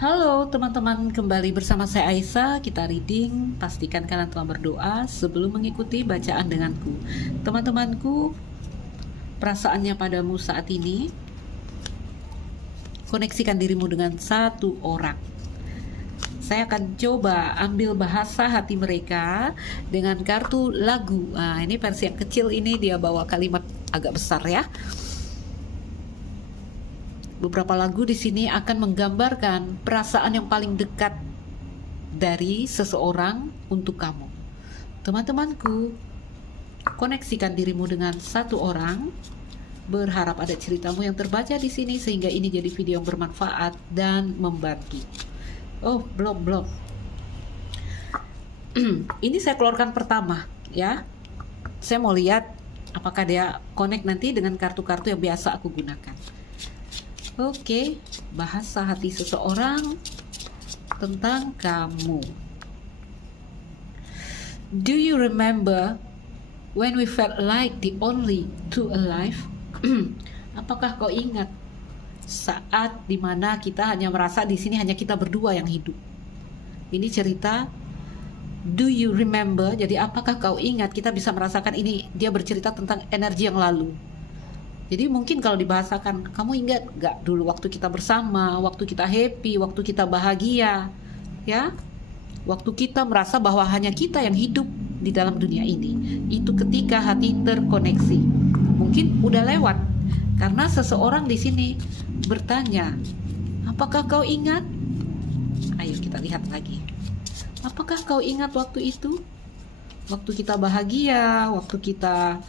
Halo teman-teman, kembali bersama saya Aisyah. Kita reading, pastikan kalian telah berdoa sebelum mengikuti bacaan denganku. Teman-temanku, perasaannya padamu saat ini, koneksikan dirimu dengan satu orang. Saya akan coba ambil bahasa hati mereka dengan kartu lagu. Nah, ini versi yang kecil, ini dia bawa kalimat agak besar ya. Beberapa lagu di sini akan menggambarkan perasaan yang paling dekat dari seseorang untuk kamu. Teman-temanku, koneksikan dirimu dengan satu orang. Berharap ada ceritamu yang terbaca di sini sehingga ini jadi video yang bermanfaat dan membantu. Oh, belum. Ini saya keluarkan pertama, ya. Saya mau lihat apakah dia connect nanti dengan kartu-kartu yang biasa aku gunakan. Oke, bahasa hati seseorang tentang kamu. Do you remember when we felt like the only two alive? Apakah kau ingat saat dimana kita hanya merasa di sini hanya kita berdua yang hidup? Ini cerita. Do you remember? Jadi apakah kau ingat? Kita bisa merasakan ini. Dia bercerita tentang energi yang lalu. Jadi mungkin kalau dibahasakan, kamu ingat gak dulu waktu kita bersama, waktu kita happy, waktu kita bahagia, ya? Waktu kita merasa bahwa hanya kita yang hidup di dalam dunia ini. Itu ketika hati terkoneksi. Mungkin udah lewat, karena seseorang di sini bertanya, apakah kau ingat? Ayo kita lihat lagi. Apakah kau ingat waktu itu? Waktu kita bahagia, waktu kita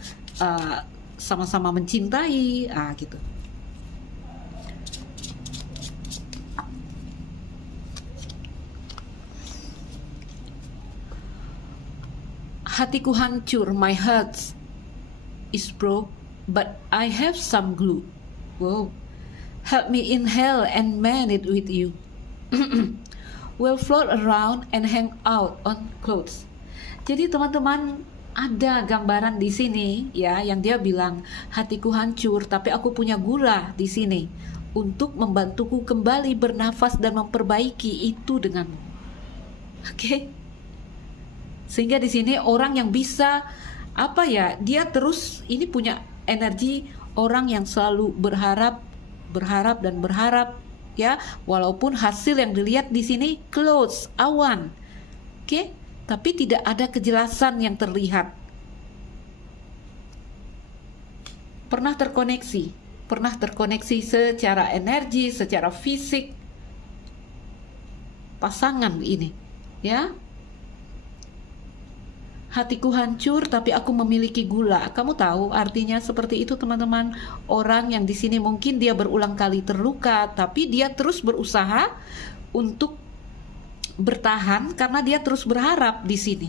sama-sama mencintai, gitu. Hatiku hancur, my heart is broke, but I have some glue. Wow. Help me inhale and mend it with you. We'll float around and hang out on clothes. Jadi teman-teman, ada gambaran di sini ya yang dia bilang hatiku hancur tapi aku punya gula di sini untuk membantuku kembali bernafas dan memperbaiki itu denganmu. Oke. Sehingga di sini orang yang bisa dia terus ini punya energi orang yang selalu berharap ya, walaupun hasil yang dilihat di sini clouds, awan. Oke. Tapi tidak ada kejelasan yang terlihat. Pernah terkoneksi secara energi, secara fisik, pasangan ini, ya. Hatiku hancur, tapi aku memiliki gula. Kamu tahu artinya seperti itu, teman-teman. Orang yang di sini mungkin dia berulang kali terluka, tapi dia terus berusaha untuk bertahan karena dia terus berharap di sini.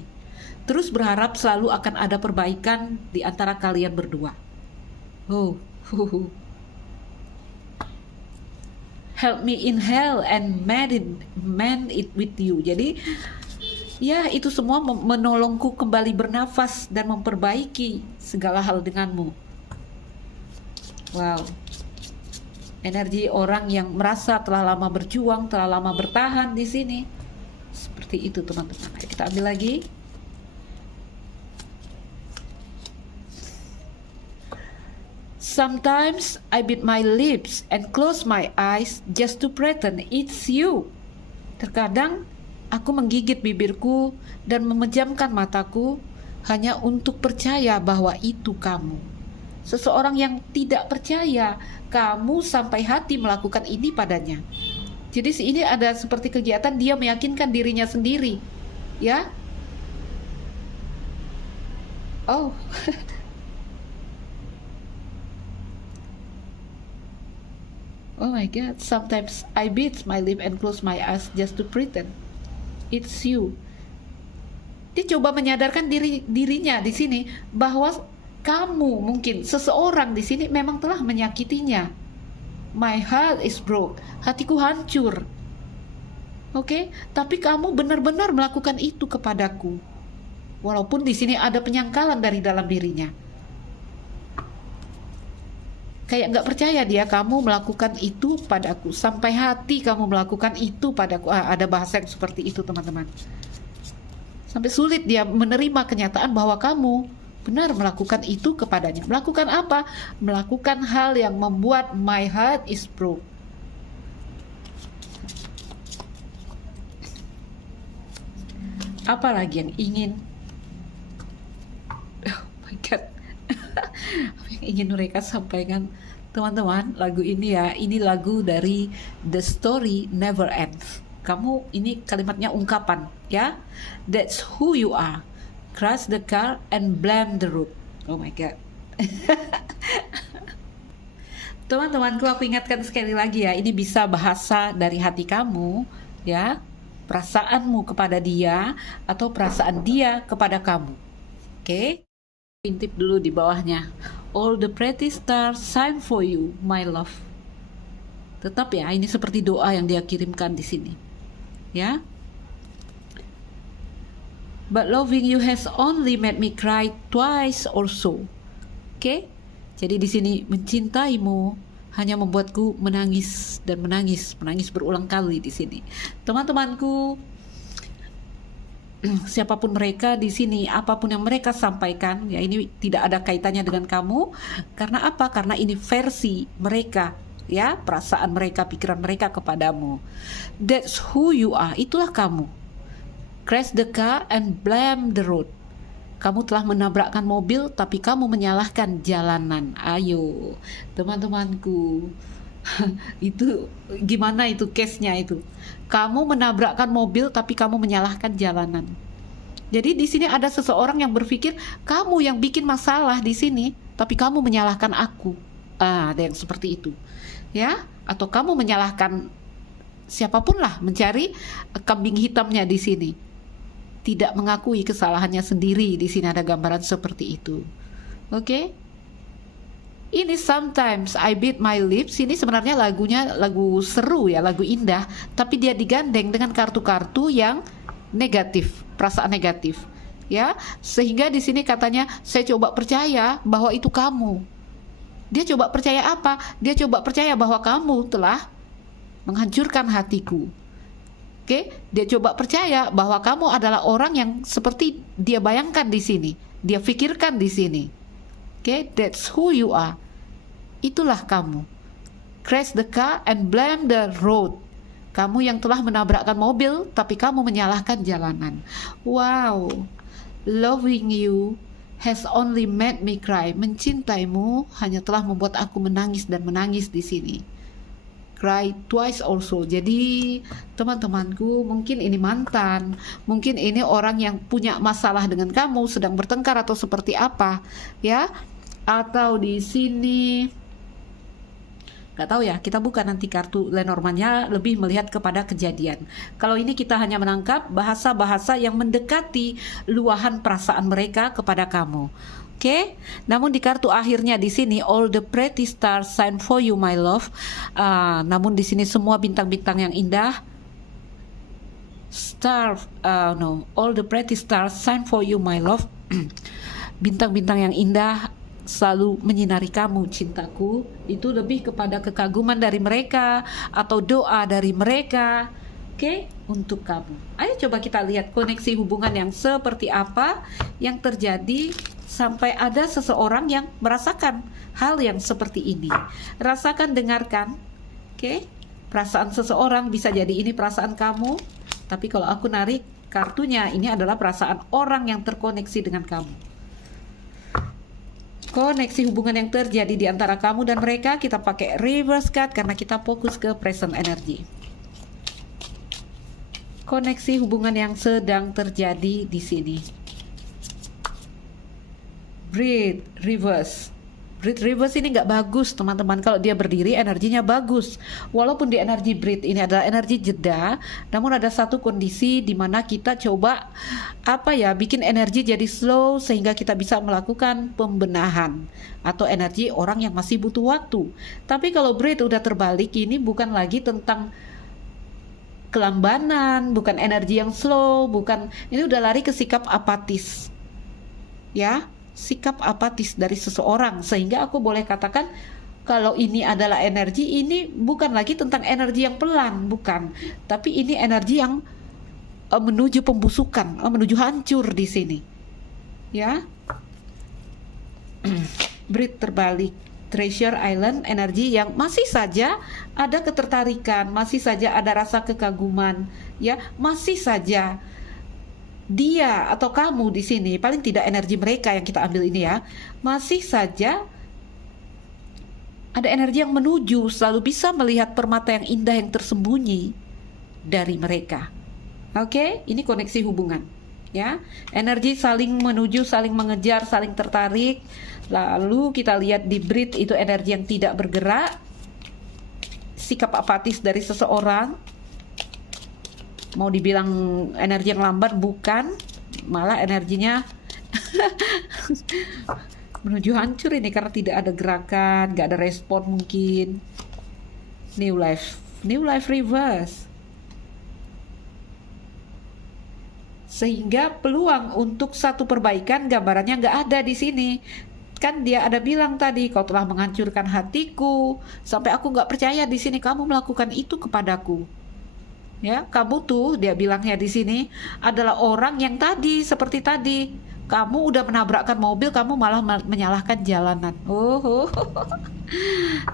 Terus berharap selalu akan ada perbaikan di antara kalian berdua. Help me inhale and mend it with you. Jadi ya, itu semua menolongku kembali bernafas dan memperbaiki segala hal denganmu. Wow. Energi orang yang merasa telah lama berjuang, telah lama bertahan di sini. Seperti itu, teman-teman. Ayo kita ambil lagi. Sometimes I bit my lips and close my eyes just to pretend it's you. Terkadang aku menggigit bibirku dan memejamkan mataku hanya untuk percaya bahwa itu kamu. Seseorang yang tidak percaya kamu sampai hati melakukan ini padanya. Jadi ini ada seperti kegiatan dia meyakinkan dirinya sendiri, ya. Oh. Oh my God, sometimes I bit my lip and close my eyes just to pretend it's you. Dia coba menyadarkan dirinya di sini bahwa kamu mungkin seseorang di sini memang telah menyakitinya. My heart is broke. Hatiku hancur. Oke, tapi kamu benar-benar melakukan itu kepadaku. Walaupun di sini ada penyangkalan dari dalam dirinya. kayak nggak percaya dia kamu melakukan itu padaku, sampai hati kamu melakukan itu padaku. Ada bahasa yang seperti itu teman-teman. Sampai sulit dia menerima kenyataan bahwa kamu benar melakukan itu kepadanya. Melakukan apa? Melakukan hal yang membuat my heart is broke. Apa lagi yang ingin my God apa yang ingin mereka sampaikan teman-teman? Lagu ini ya, ini lagu dari The Story Never Ends. Kamu, ini kalimatnya ungkapan ya. That's who you are. Crash the car and blame the road. Oh my God. Teman-temanku, aku ingatkan sekali lagi ya, ini bisa bahasa dari hati kamu ya, perasaanmu kepada dia atau perasaan dia kepada kamu. Oke? Intip dulu di bawahnya. All the pretty stars shine for you, my love. Tetap ya, ini seperti doa yang dia kirimkan di sini. Ya. But loving you has only made me cry twice or so. Oke? Jadi di sini mencintaimu hanya membuatku menangis dan menangis berulang kali di sini. Teman-temanku, siapapun mereka di sini, apapun yang mereka sampaikan, ya ini tidak ada kaitannya dengan kamu. Karena apa? Karena ini versi mereka, ya, perasaan mereka, pikiran mereka kepadamu. That's who you are. Itulah kamu. Crash the car and blame the road. Kamu telah menabrakkan mobil, tapi kamu menyalahkan jalanan. Ayo, teman-temanku. Itu gimana itu case-nya itu? Kamu menabrakkan mobil tapi kamu menyalahkan jalanan. Jadi di sini ada seseorang yang berpikir kamu yang bikin masalah di sini, tapi kamu menyalahkan aku. Ada yang seperti itu. Ya, atau kamu menyalahkan siapapun lah, mencari kambing hitamnya di sini. Tidak mengakui kesalahannya sendiri. Di sini ada gambaran seperti itu. Oke? Ini Sometimes I Bite My Lips, ini sebenarnya lagunya lagu seru ya, lagu indah, tapi dia digandeng dengan kartu-kartu yang negatif, perasaan negatif, ya. Sehingga di sini katanya saya coba percaya bahwa itu kamu. Dia coba percaya apa? Dia coba percaya bahwa kamu telah menghancurkan hatiku. Oke, dia coba percaya bahwa kamu adalah orang yang seperti dia bayangkan di sini, dia pikirkan di sini. Oke, that's who you are. Itulah kamu. Crash the car and blame the road. Kamu yang telah menabrakkan mobil, tapi kamu menyalahkan jalanan. Wow, loving you has only made me cry. Mencintaimu hanya telah membuat aku menangis dan menangis di sini. Cry twice also. Jadi teman-temanku, mungkin ini mantan, mungkin ini orang yang punya masalah dengan kamu, sedang bertengkar atau seperti apa, ya? Atau di sini nggak tahu ya, kita buka nanti kartu Lenormandnya, lebih melihat kepada kejadian. Kalau ini kita hanya menangkap bahasa-bahasa yang mendekati luahan perasaan mereka kepada kamu. Oke, namun di kartu akhirnya di sini all the pretty stars shine for you my love. Namun di sini semua bintang-bintang yang indah, all the pretty stars shine for you my love. Bintang-bintang yang indah selalu menyinari kamu cintaku. Itu lebih kepada kekaguman dari mereka atau doa dari mereka, oke, untuk kamu. Ayo coba kita lihat koneksi hubungan yang seperti apa yang terjadi sampai ada seseorang yang merasakan hal yang seperti ini. Rasakan, dengarkan, oke. Perasaan seseorang bisa jadi ini perasaan kamu, tapi kalau aku narik kartunya, ini adalah perasaan orang yang terkoneksi dengan kamu. Koneksi hubungan yang terjadi di antara kamu dan mereka, kita pakai reverse card karena kita fokus ke present energy. Koneksi hubungan yang sedang terjadi di sini. Breathe reverse. Breathe reverse ini nggak bagus teman-teman. Kalau dia berdiri energinya bagus. Walaupun di energi breathe ini adalah energi jeda, namun ada satu kondisi di mana kita coba bikin energi jadi slow sehingga kita bisa melakukan pembenahan atau energi orang yang masih butuh waktu. Tapi kalau breathe udah terbalik, ini bukan lagi tentang kelambanan, bukan energi yang slow, bukan, ini udah lari ke sikap apatis. Ya, sikap apatis dari seseorang, sehingga aku boleh katakan Kalau ini adalah energi, ini bukan lagi tentang energi yang pelan, bukan. Tapi ini energi yang menuju pembusukan, menuju hancur di sini. Ya. Brit terbalik. Treasure Island, energi yang masih saja ada ketertarikan, masih saja ada rasa kekaguman, ya, masih saja dia atau kamu di sini, paling tidak energi mereka yang kita ambil ini ya, masih saja ada energi yang menuju, selalu bisa melihat permata yang indah yang tersembunyi dari mereka. Oke, ini koneksi hubungan. Ya, energi saling menuju, saling mengejar, saling tertarik. Lalu kita lihat di Brit itu energi yang tidak bergerak, sikap apatis dari seseorang. Mau dibilang energi yang lambat, bukan, malah energinya menuju hancur ini karena tidak ada gerakan, nggak ada respon mungkin. New life reverse. Sehingga peluang untuk satu perbaikan gambarannya nggak ada di sini. Kan dia ada bilang tadi, kau telah menghancurkan hatiku, sampai aku nggak percaya di sini kamu melakukan itu kepadaku. Ya, kamu tuh dia bilangnya di sini adalah orang yang tadi seperti tadi. Kamu udah menabrakkan mobil, kamu malah menyalahkan jalanan. Oh,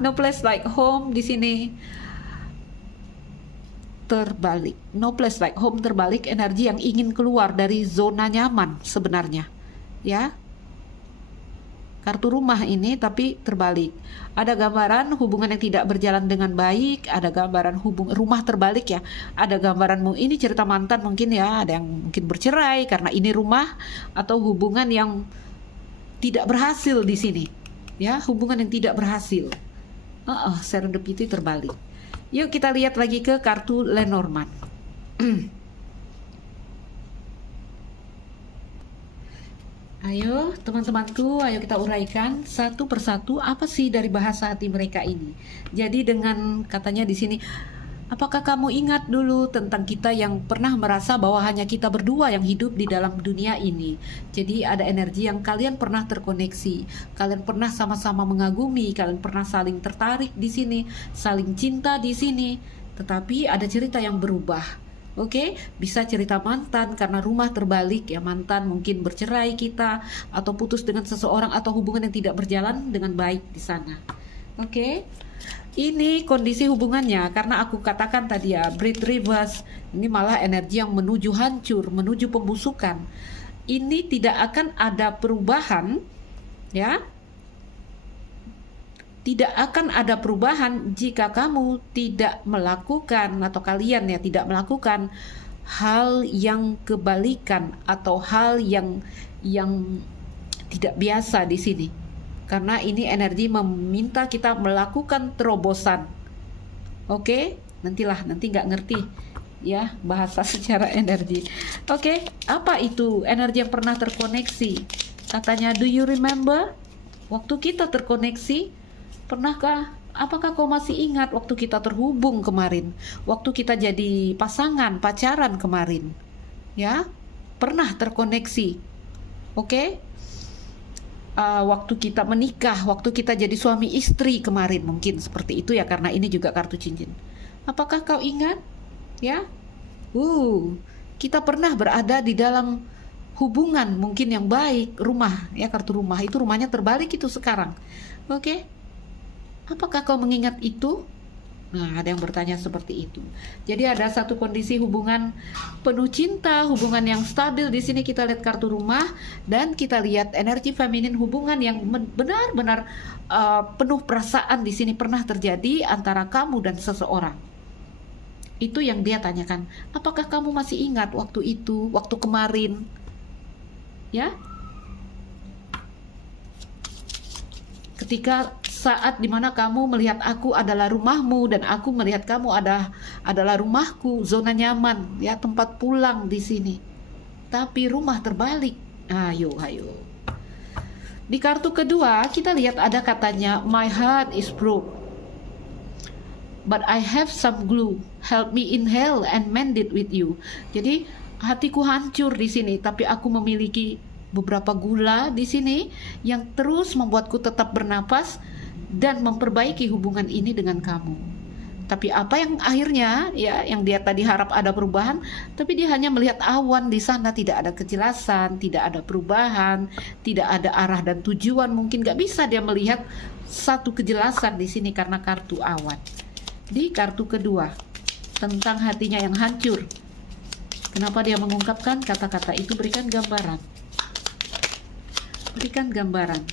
no place like home di sini. Terbalik, no place like home terbalik, energi yang ingin keluar dari zona nyaman sebenarnya. Ya. Kartu rumah ini tapi terbalik. Ada gambaran hubungan yang tidak berjalan dengan baik, ada gambaran rumah terbalik ya. Ada gambaranmu ini cerita mantan mungkin ya, ada yang mungkin bercerai karena ini rumah, atau hubungan yang tidak berhasil di sini. Ya, hubungan yang tidak berhasil. Serendipity terbalik. Yuk kita lihat lagi ke kartu Lenormand. Ayo teman-temanku, ayo kita uraikan satu persatu apa sih dari bahasa hati mereka ini. Jadi dengan katanya di sini, apakah kamu ingat dulu tentang kita yang pernah merasa bahwa hanya kita berdua yang hidup di dalam dunia ini. Jadi ada energi yang kalian pernah terkoneksi, kalian pernah sama-sama mengagumi, kalian pernah saling tertarik di sini, saling cinta di sini. Tetapi ada cerita yang berubah. Oke, bisa cerita mantan karena rumah terbalik ya, mantan mungkin bercerai kita atau putus dengan seseorang atau hubungan yang tidak berjalan dengan baik di sana. Oke. Ini kondisi hubungannya karena aku katakan tadi ya, Brit reverse ini malah energi yang menuju hancur, menuju pembusukan. Ini tidak akan ada perubahan ya. Tidak akan ada perubahan jika kamu tidak melakukan atau kalian ya tidak melakukan hal yang kebalikan atau hal yang tidak biasa di sini. Karena ini energi meminta kita melakukan terobosan. Oke, nanti nggak ngerti ya bahasa secara energi. Oke, apa itu energi yang pernah terkoneksi? Katanya, do you remember? Waktu kita terkoneksi, apakah kau masih ingat waktu kita terhubung kemarin? Waktu kita jadi pasangan, pacaran kemarin? Ya, pernah terkoneksi. Oke? Waktu kita menikah, waktu kita jadi suami istri kemarin, mungkin seperti itu ya, karena ini juga kartu cincin. Apakah kau ingat? Ya? Kita pernah berada di dalam hubungan mungkin yang baik, rumah, ya kartu rumah, itu rumahnya terbalik itu sekarang. Oke? Apakah kau mengingat itu? Nah, ada yang bertanya seperti itu. Jadi ada satu kondisi hubungan penuh cinta, hubungan yang stabil. Di sini kita lihat kartu rumah dan kita lihat energi feminin, hubungan yang benar-benar penuh perasaan di sini pernah terjadi antara kamu dan seseorang. Itu yang dia tanyakan. Apakah kamu masih ingat waktu itu, waktu kemarin? Ya? Ketika saat dimana kamu melihat aku adalah rumahmu dan aku melihat kamu adalah rumahku, zona nyaman, ya tempat pulang di sini. Tapi rumah terbalik. Ayo. Di kartu kedua kita lihat ada katanya, my heart is broke, but I have some glue. Help me inhale and mend it with you. Jadi hatiku hancur di sini, tapi aku memiliki beberapa gula di sini yang terus membuatku tetap bernapas dan memperbaiki hubungan ini dengan kamu. Tapi apa yang akhirnya ya, yang dia tadi harap ada perubahan, tapi dia hanya melihat awan di sana, tidak ada kejelasan, tidak ada perubahan, tidak ada arah dan tujuan. Mungkin nggak bisa dia melihat satu kejelasan di sini karena kartu awan. Di kartu kedua, tentang hatinya yang hancur. Kenapa dia mengungkapkan kata-kata itu? Berikan gambaran. Berikan gambaran.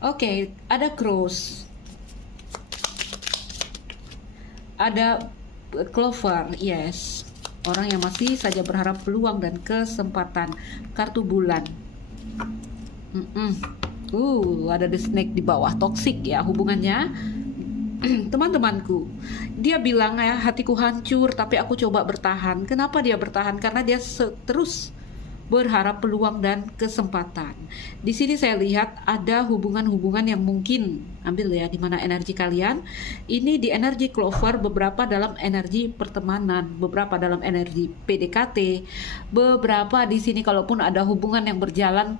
Oke, ada cross. Ada clover, yes. Orang yang masih saja berharap peluang dan kesempatan. Kartu bulan. Ada the snake di bawah, toxic ya hubungannya. Teman-temanku, dia bilang ya, hatiku hancur tapi aku coba bertahan. Kenapa dia bertahan? Karena dia terus berharap peluang dan kesempatan. Di sini saya lihat ada hubungan-hubungan yang mungkin, ambil ya di mana energi kalian. Ini di energi clover, beberapa dalam energi pertemanan, beberapa dalam energi PDKT, beberapa di sini kalaupun ada hubungan yang berjalan.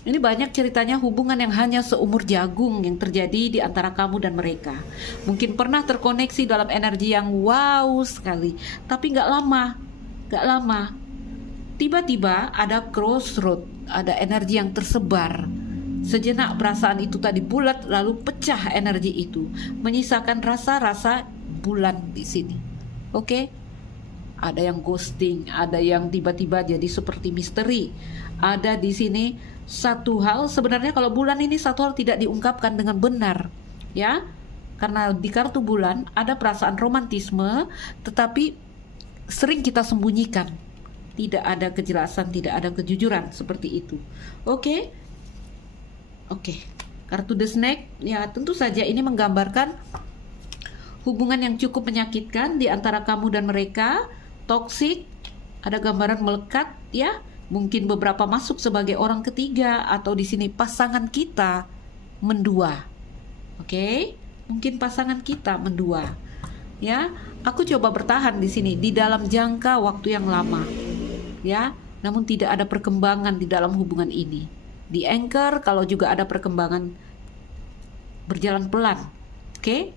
Ini banyak ceritanya hubungan yang hanya seumur jagung yang terjadi di antara kamu dan mereka. Mungkin pernah terkoneksi dalam energi yang wow sekali, tapi nggak lama. Tiba-tiba ada crossroad, ada energi yang tersebar. Sejenak perasaan itu tadi bulat, lalu pecah energi itu, menyisakan rasa-rasa bulan di sini. Oke? Ada yang ghosting, ada yang tiba-tiba jadi seperti misteri. Ada di sini satu hal, sebenarnya kalau bulan ini satu hal tidak diungkapkan dengan benar, ya. Karena di kartu bulan ada perasaan romantisme, tetapi sering kita sembunyikan. Tidak ada kejelasan, tidak ada kejujuran seperti itu. Oke. Kartu the snake, ya tentu saja ini menggambarkan hubungan yang cukup menyakitkan di antara kamu dan mereka, toksik. Ada gambaran melekat, ya. Mungkin beberapa masuk sebagai orang ketiga, atau di sini pasangan kita mendua. Oke, mungkin pasangan kita mendua. Ya, aku coba bertahan di sini di dalam jangka waktu yang lama. Ya, namun tidak ada perkembangan di dalam hubungan ini. Di anchor kalau juga ada perkembangan, berjalan pelan. Oke?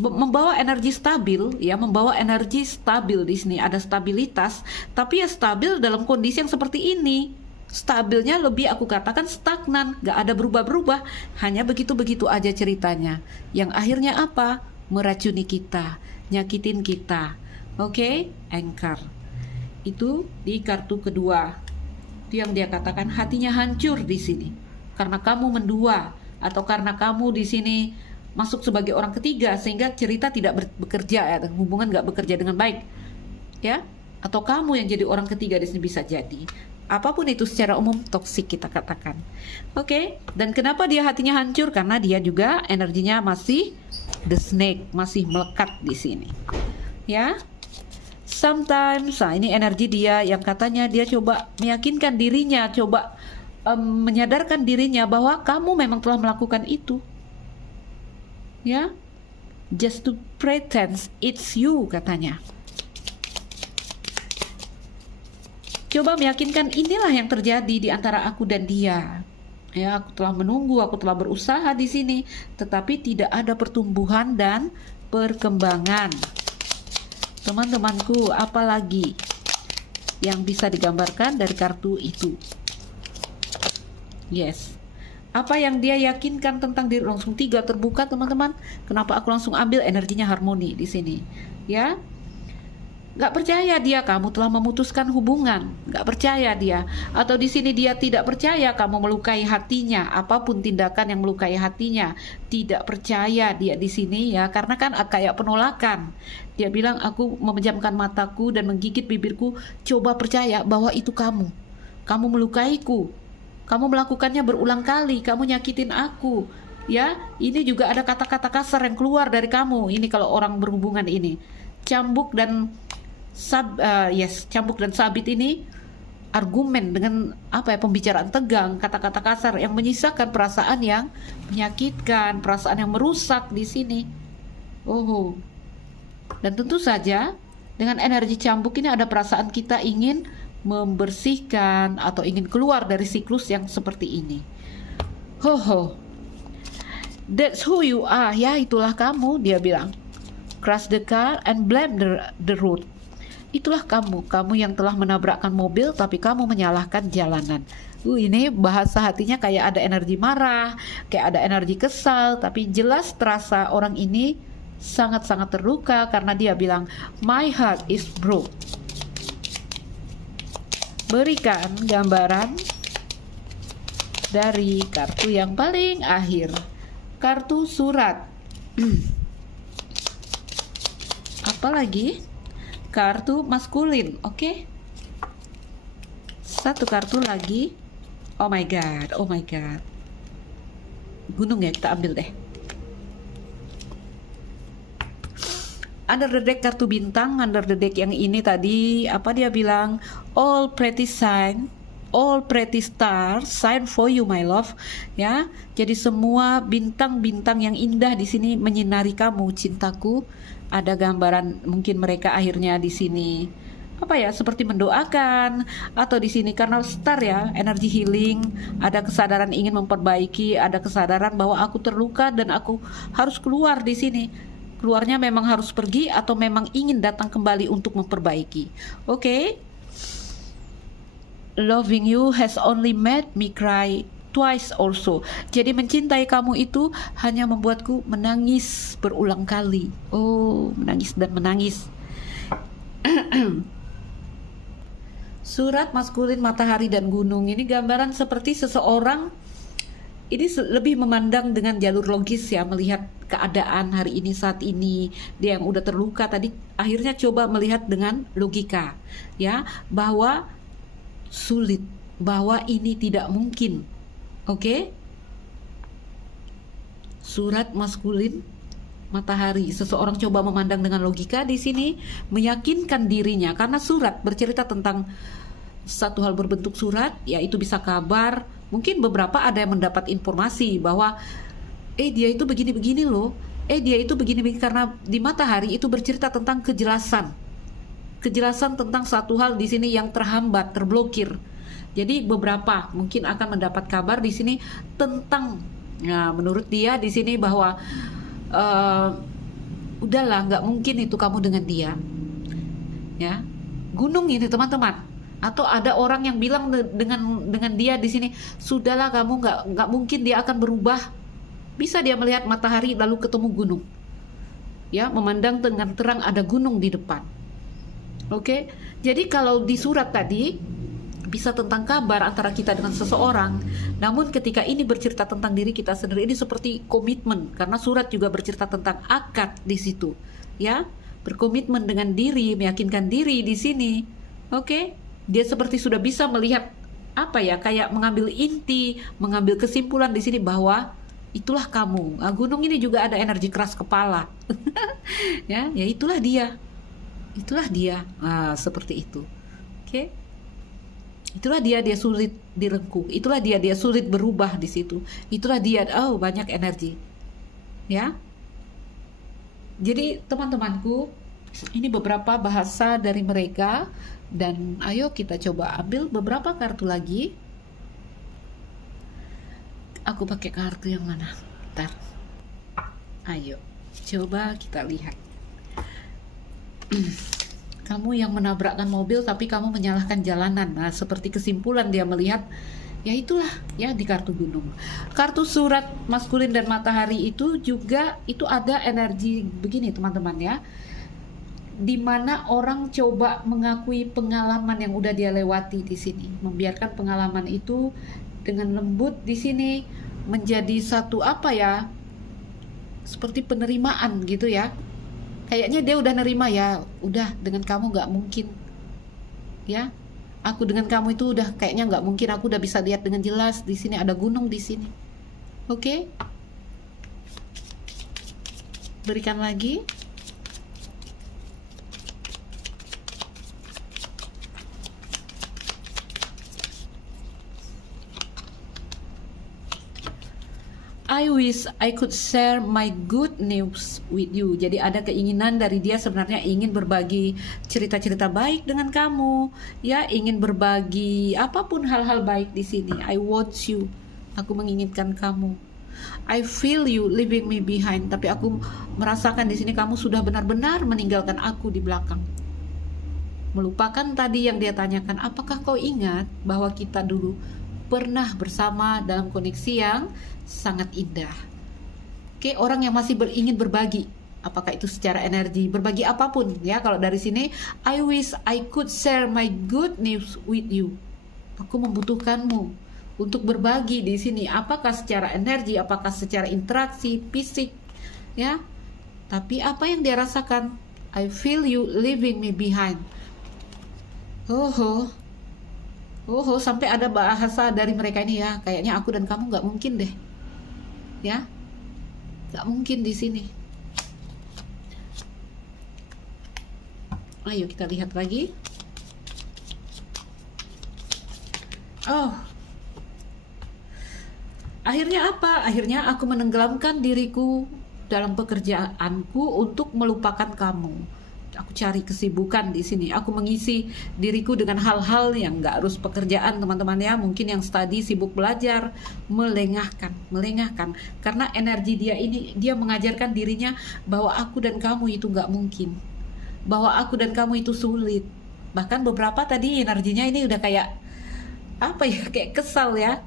Membawa energi stabil, ya, membawa energi stabil di sini, ada stabilitas, tapi ya stabil dalam kondisi yang seperti ini. Stabilnya lebih aku katakan stagnan, gak ada berubah-berubah, hanya begitu-begitu aja ceritanya. Yang akhirnya apa? Meracuni kita, nyakitin kita. Oke? Anchor. Itu di kartu kedua. Itu yang dia katakan hatinya hancur di sini. Karena kamu mendua, atau karena kamu di sini masuk sebagai orang ketiga sehingga cerita tidak bekerja, ya, hubungan nggak bekerja dengan baik, ya. Atau kamu yang jadi orang ketiga di sini, bisa jadi. Apapun itu secara umum toksik kita katakan. Oke. Dan kenapa dia hatinya hancur? Karena dia juga energinya masih the snake, masih melekat di sini. Ya. Sometimes, ini energi dia yang katanya dia coba meyakinkan dirinya, coba menyadarkan dirinya bahwa kamu memang telah melakukan itu. Ya, just to pretend it's you katanya. Coba meyakinkan inilah yang terjadi di antara aku dan dia. Ya, aku telah menunggu, aku telah berusaha di sini, tetapi tidak ada pertumbuhan dan perkembangan. Teman-temanku, apalagi yang bisa digambarkan dari kartu itu? Yes. Apa yang dia yakinkan tentang diri, langsung 3 terbuka, teman-teman. Kenapa aku langsung ambil energinya harmoni di sini? Ya. Gak percaya dia kamu telah memutuskan hubungan, gak percaya dia, atau di sini dia tidak percaya kamu melukai hatinya, apapun tindakan yang melukai hatinya, tidak percaya dia di sini, ya, karena kan kayak penolakan. Dia bilang aku memejamkan mataku dan menggigit bibirku, coba percaya bahwa itu kamu melukaiku, kamu melakukannya berulang kali, kamu nyakitin aku, ya. Ini juga ada kata-kata kasar yang keluar dari kamu. Ini kalau orang berhubungan ini, cambuk dan cambuk dan sabit ini argumen dengan pembicaraan tegang, kata-kata kasar yang menyisakan perasaan yang menyakitkan, perasaan yang merusak di sini. Dan tentu saja dengan energi cambuk ini ada perasaan kita ingin membersihkan atau ingin keluar dari siklus yang seperti ini. Ho ho, that's who you are. Ya, itulah kamu, dia bilang. Crash the car and blame the road. Itulah kamu yang telah menabrakkan mobil tapi kamu menyalahkan jalanan. Ini bahasa hatinya kayak ada energi marah, kayak ada energi kesal, tapi jelas terasa orang ini sangat-sangat terluka karena dia bilang, my heart is broke. Berikan gambaran dari kartu yang paling akhir, kartu surat. Apalagi kartu maskulin, oke? Satu kartu lagi. Oh my god, oh my god. Gunung ya, kita ambil deh. Under the deck kartu bintang, under the deck yang ini tadi apa dia bilang? All pretty star sign for you my love, ya. Jadi semua bintang-bintang yang indah di sini menyinari kamu cintaku. Ada gambaran mungkin mereka akhirnya di sini apa ya, seperti mendoakan, atau di sini karena star ya, energi healing, ada kesadaran ingin memperbaiki, ada kesadaran bahwa aku terluka dan aku harus keluar di sini. Keluarnya memang harus pergi atau memang ingin datang kembali untuk memperbaiki. Oke. Loving you has only made me cry twice also. Jadi mencintai kamu itu hanya membuatku menangis berulang kali. Oh, menangis dan menangis. Surat maskulin matahari dan gunung ini gambaran seperti seseorang ini lebih memandang dengan jalur logis ya, melihat keadaan hari ini saat ini. Dia yang udah terluka tadi akhirnya coba melihat dengan logika ya, bahwa sulit, bahwa ini tidak mungkin. Oke? Surat maskulin matahari, seseorang coba memandang dengan logika di sini, meyakinkan dirinya karena surat bercerita tentang satu hal berbentuk surat, yaitu bisa kabar. Mungkin beberapa ada yang mendapat informasi bahwa dia itu begini-begini loh, dia itu begini-begini, karena di matahari itu bercerita tentang kejelasan tentang satu hal di sini yang terhambat, terblokir. Jadi beberapa mungkin akan mendapat kabar di sini tentang, nah, menurut dia di sini bahwa udahlah, nggak mungkin itu kamu dengan dia, ya. Gunung ini teman-teman. Atau ada orang yang bilang dengan dia di sini, sudahlah kamu nggak mungkin dia akan berubah. Bisa dia melihat matahari lalu ketemu gunung, ya, memandang dengan terang ada gunung di depan. Oke, jadi kalau di surat tadi bisa tentang kabar antara kita dengan seseorang, namun ketika ini bercerita tentang diri kita sendiri, ini seperti komitmen, karena surat juga bercerita tentang akad di situ, ya, berkomitmen dengan diri, meyakinkan diri di sini. Oke. Dia seperti sudah bisa melihat apa ya, kayak mengambil inti, mengambil kesimpulan di sini bahwa itulah kamu. Nah, gunung ini juga ada energi keras kepala. ya itulah dia. Nah, seperti itu. Oke. Itulah dia sulit direngkuh. Itulah dia sulit berubah di situ. Itulah dia, banyak energi. Ya. Jadi teman-temanku, ini beberapa bahasa dari mereka. Dan ayo kita coba ambil beberapa kartu lagi. Aku pakai kartu yang mana? Bentar. Ayo, coba kita lihat. Kamu yang menabrakkan mobil tapi kamu menyalahkan jalanan. Nah, seperti kesimpulan dia melihat, ya itulah ya di kartu gunung. Kartu surat maskulin dan matahari itu juga itu ada energi begini teman-teman ya. Di mana orang coba mengakui pengalaman yang udah dia lewati di sini, membiarkan pengalaman itu dengan lembut di sini menjadi satu apa ya, seperti penerimaan gitu ya. Kayaknya dia udah nerima, ya udah dengan kamu nggak mungkin, ya aku dengan kamu itu udah kayaknya nggak mungkin, aku udah bisa lihat dengan jelas di sini ada gunung di sini. Oke, berikan lagi. I wish I could share my good news with you. Jadi ada keinginan dari dia sebenarnya ingin berbagi cerita-cerita baik dengan kamu, ya ingin berbagi apapun hal-hal baik di sini. I want you Aku menginginkan kamu. I feel you leaving me behind. Tapi aku merasakan di sini kamu sudah benar-benar meninggalkan aku di belakang. Melupakan tadi yang dia tanyakan, apakah kau ingat bahwa kita dulu pernah bersama dalam koneksi yang sangat indah. Oke, orang yang masih ingin berbagi, apakah itu secara energi, berbagi apapun ya. Kalau dari sini, I wish I could share my good news with you. Aku membutuhkanmu untuk berbagi di sini, apakah secara energi, apakah secara interaksi fisik ya. Tapi apa yang dia rasakan? I feel you leaving me behind. Sampai ada bahasa dari mereka ini ya, kayaknya aku dan kamu nggak mungkin deh ya, nggak mungkin di sini. Ayo kita lihat lagi. Akhirnya apa? Akhirnya aku menenggelamkan diriku dalam pekerjaanku untuk melupakan kamu. Aku cari kesibukan di sini. Aku mengisi diriku dengan hal-hal yang nggak harus pekerjaan, teman-teman ya. Mungkin yang study, sibuk belajar, melengahkan. Karena energi dia ini, dia mengajarkan dirinya bahwa aku dan kamu itu nggak mungkin. Bahwa aku dan kamu itu sulit. Bahkan beberapa tadi energinya ini udah kayak apa ya? Kayak kesal ya.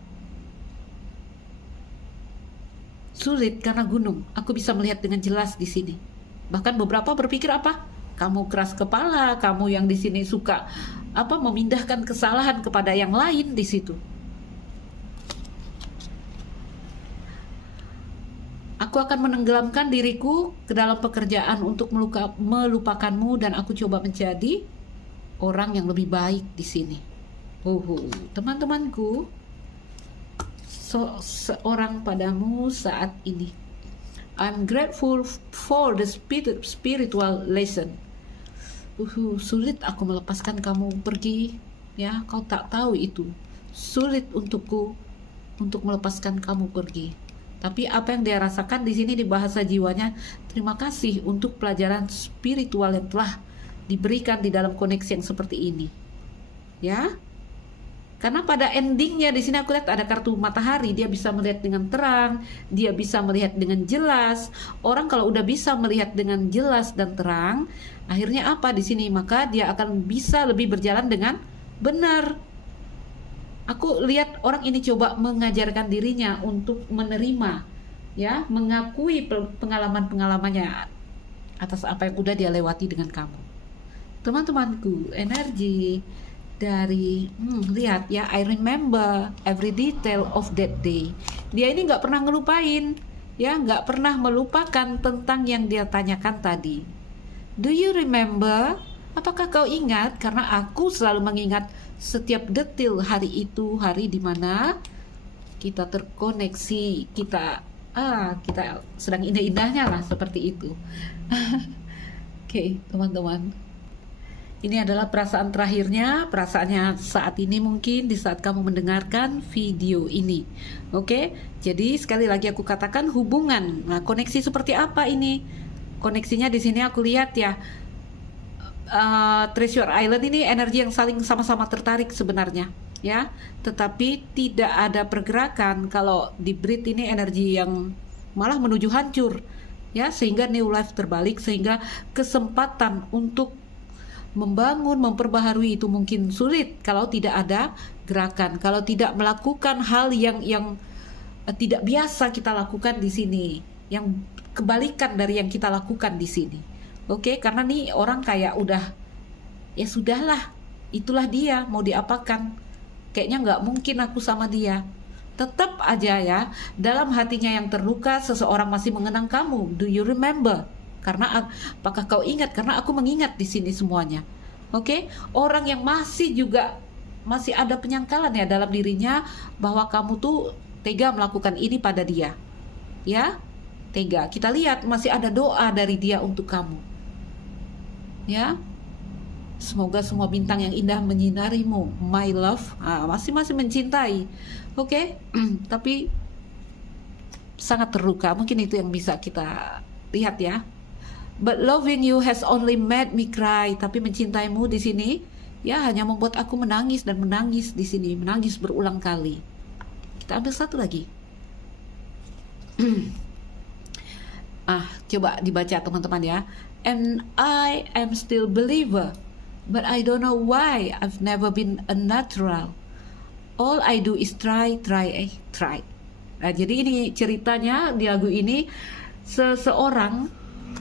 Sulit karena gunung. Aku bisa melihat dengan jelas di sini. Bahkan beberapa berpikir apa? Kamu keras kepala, kamu yang di sini suka memindahkan kesalahan kepada yang lain di situ. Aku akan menenggelamkan diriku ke dalam pekerjaan untuk melupakanmu dan aku coba menjadi orang yang lebih baik di sini. Teman-temanku, seorang padamu saat ini. I'm grateful for the spiritual lesson. Sulit aku melepaskan kamu pergi, ya. Kau tak tahu itu. Sulit untukku untuk melepaskan kamu pergi. Tapi apa yang dia rasakan di sini di bahasa jiwanya, terima kasih untuk pelajaran spiritual yang telah diberikan di dalam koneksi yang seperti ini. Ya. Karena pada endingnya di sini aku lihat ada kartu matahari, dia bisa melihat dengan terang, dia bisa melihat dengan jelas. Orang kalau udah bisa melihat dengan jelas dan terang, akhirnya apa di sini? Maka dia akan bisa lebih berjalan dengan benar. Aku lihat orang ini coba mengajarkan dirinya untuk menerima, ya, mengakui pengalaman-pengalamannya atas apa yang udah dia lewati dengan kamu. Teman-temanku, energi dari lihat ya, I remember every detail of that day. Dia ini nggak pernah ngelupain ya, nggak pernah melupakan tentang yang dia tanyakan tadi. Do you remember? Apakah kau ingat? Karena aku selalu mengingat setiap detil hari itu, hari dimana kita terkoneksi, kita sedang indah-indahnya lah seperti itu. Oke, teman-teman. Ini adalah perasaan terakhirnya, perasaannya saat ini mungkin di saat kamu mendengarkan video ini. Oke, jadi sekali lagi aku katakan hubungan. Nah, koneksi seperti apa ini? Koneksinya di sini aku lihat ya, Treasure Island ini energi yang saling sama-sama tertarik sebenarnya, ya. Tetapi tidak ada pergerakan. Kalau di Brit ini energi yang malah menuju hancur, ya, sehingga New Life terbalik, sehingga kesempatan untuk membangun, memperbaharui itu mungkin sulit kalau tidak ada gerakan, kalau tidak melakukan hal yang tidak biasa kita lakukan di sini, yang kebalikan dari yang kita lakukan di sini. Oke, karena nih orang kayak udah ya sudahlah, itulah dia, mau diapakan, kayaknya nggak mungkin aku sama dia. Tetap aja ya, dalam hatinya yang terluka seseorang masih mengenang kamu. Do you remember? Karena apakah kau ingat? Karena aku mengingat di sini semuanya. Oke, orang yang masih ada penyangkalan ya dalam dirinya bahwa kamu tuh tega melakukan ini pada dia. Ya, tega. Kita lihat masih ada doa dari dia untuk kamu. Ya. Semoga semua bintang yang indah menyinarimu, my love. Masih mencintai. Oke, tapi sangat terluka. Mungkin itu yang bisa kita lihat ya. But loving you has only made me cry. Tapi mencintaimu di sini ya hanya membuat aku menangis dan menangis di sini, menangis berulang kali. Kita Kita ambil satu lagi. Coba dibaca teman-teman ya. And I am still believer, but I don't know why I've never been a natural. All I do is try. Nah, jadi ini ceritanya di lagu ini, seseorang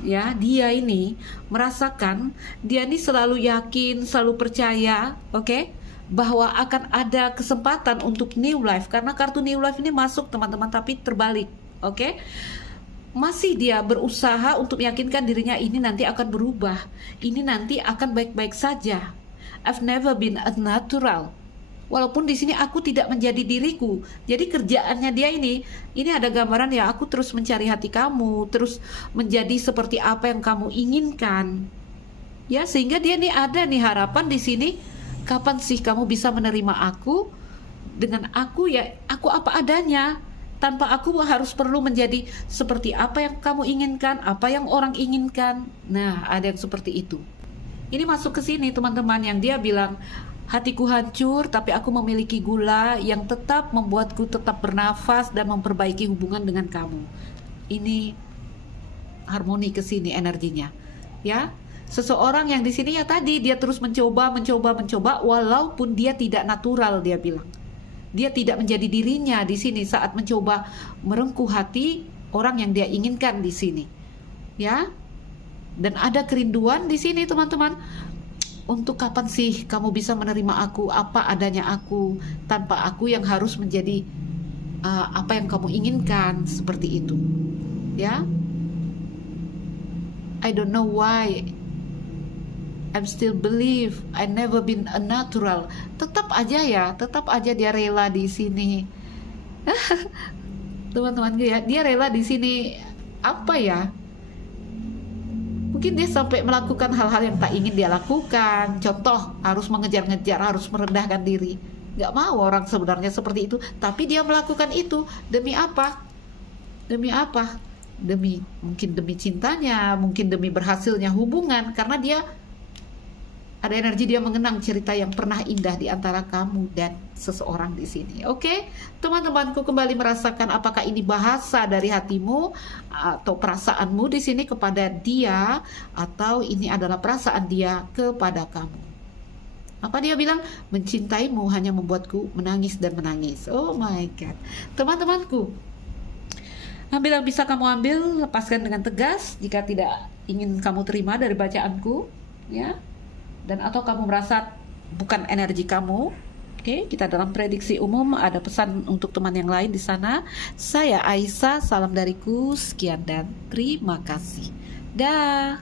ya, dia ini merasakan dia ini selalu yakin, selalu percaya, oke, bahwa akan ada kesempatan untuk new life, karena kartu new life ini masuk teman-teman, tapi terbalik, oke. Masih dia berusaha untuk meyakinkan dirinya ini nanti akan berubah, ini nanti akan baik-baik saja. I've never been a natural. Walaupun di sini aku tidak menjadi diriku. Jadi kerjaannya dia ini ada gambaran ya, aku terus mencari hati kamu, terus menjadi seperti apa yang kamu inginkan. Ya, sehingga dia nih ada nih harapan di sini, kapan sih kamu bisa menerima aku dengan aku ya, aku apa adanya. Tanpa aku harus perlu menjadi seperti apa yang kamu inginkan, apa yang orang inginkan. Nah, ada yang seperti itu. Ini masuk ke sini teman-teman, yang dia bilang, hatiku hancur tapi aku memiliki gula yang tetap membuatku tetap bernafas dan memperbaiki hubungan dengan kamu. Ini harmoni ke sini energinya. Ya, seseorang yang di sini ya tadi dia terus mencoba walaupun dia tidak natural, dia bilang. Dia tidak menjadi dirinya di sini saat mencoba merengkuh hati orang yang dia inginkan di sini. Ya. Dan ada kerinduan di sini teman-teman. Untuk kapan sih kamu bisa menerima aku apa adanya aku, tanpa aku yang harus menjadi apa yang kamu inginkan, seperti itu. Ya. I don't know why I'm still believe I never been a natural. Tetap aja dia rela di sini. Teman-teman, dia rela di sini, apa ya? Mungkin dia sampai melakukan hal-hal yang tak ingin dia lakukan. Contoh, harus mengejar-ngejar, harus merendahkan diri. Gak mau orang sebenarnya seperti itu, tapi dia melakukan itu demi apa? Mungkin demi cintanya, mungkin demi berhasilnya hubungan, karena dia ada energi, dia mengenang cerita yang pernah indah di antara kamu dan seseorang di sini. Oke, teman-temanku, kembali merasakan apakah ini bahasa dari hatimu atau perasaanmu di sini kepada dia, atau ini adalah perasaan dia kepada kamu. Apa dia bilang? Mencintaimu hanya membuatku menangis dan menangis. Oh my God, teman-temanku, ambil yang bisa kamu ambil, lepaskan dengan tegas jika tidak ingin kamu terima dari bacaanku, ya. Dan atau kamu merasa bukan energi kamu. Oke, kita dalam prediksi umum, ada pesan untuk teman yang lain di sana. Saya Aisyah, salam dariku, sekian dan terima kasih. Dah.